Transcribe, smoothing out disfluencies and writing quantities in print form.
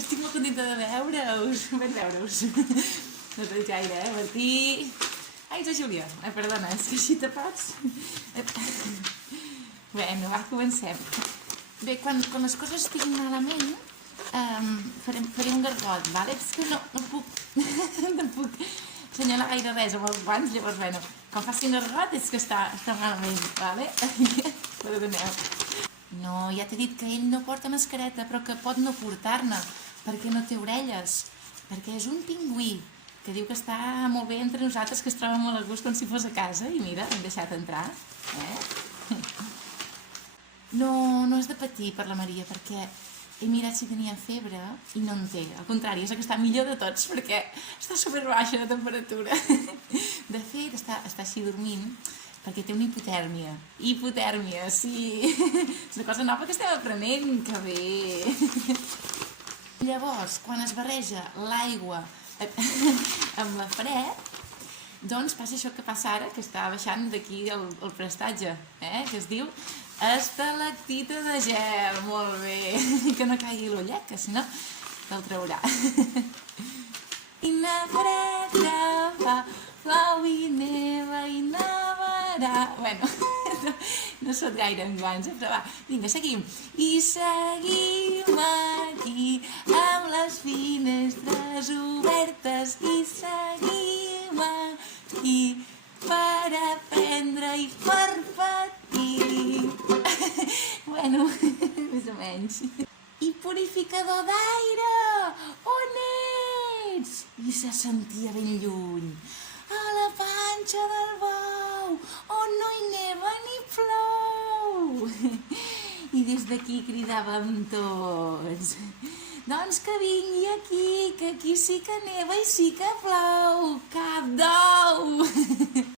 estic molt contenta de veure-us. Ben veure-us. No t'ho dic gaire, Martí. Ai, ets la Júlia. Perdona, és que així te pots. Bueno, va, comencem. Bé, quan les coses estiguin malament, faré un gargot, vale? És que no puc, no puc assenyalar gaire res amb els guants, llavors, bueno, quan faci un gargot és que està malament, vale? Perdoneu. No, ja t'he dit que ell no porta mascareta, però que pot no portar-ne, perquè no té orelles, perquè és un pingüí, que diu que està molt bé entre nosaltres, que es troba molt a gust com si fos a casa, i mira, l'hem deixat entrar, No has de patir per la Maria, perquè he mirat si tenia febre i no en té. Al contrari, és la que està millor de tots, perquè està superbaixa de temperatura. De fet, està així dormint, perquè té una hipotèrmia. Hipotèrmia, sí. És una cosa nova que estem aprenent, que bé. Llavors, quan es barreja l'aigua amb la fred, doncs passa això que passa ara, que està baixant d'aquí el prestatge, que es diu estalactita de gel. Molt bé. Que no caigui l'ullet, que si no te'l traurà. I freda fa, plou i neva i nevarà. Bueno, no sóc gaire en guants, però va, vinga, seguim. I seguim aquí amb les finestres obertes i seguim aquí per aprendre i per patir. Bueno, més o menys. I purificador d'aire! On ets? I se sentia ben lluny. A la panxa del bou, on no hi neva ni plou. I des d'aquí cridàvem tots. Doncs que vingui aquí, que aquí sí que neva i sí que plou. Cap d'ou!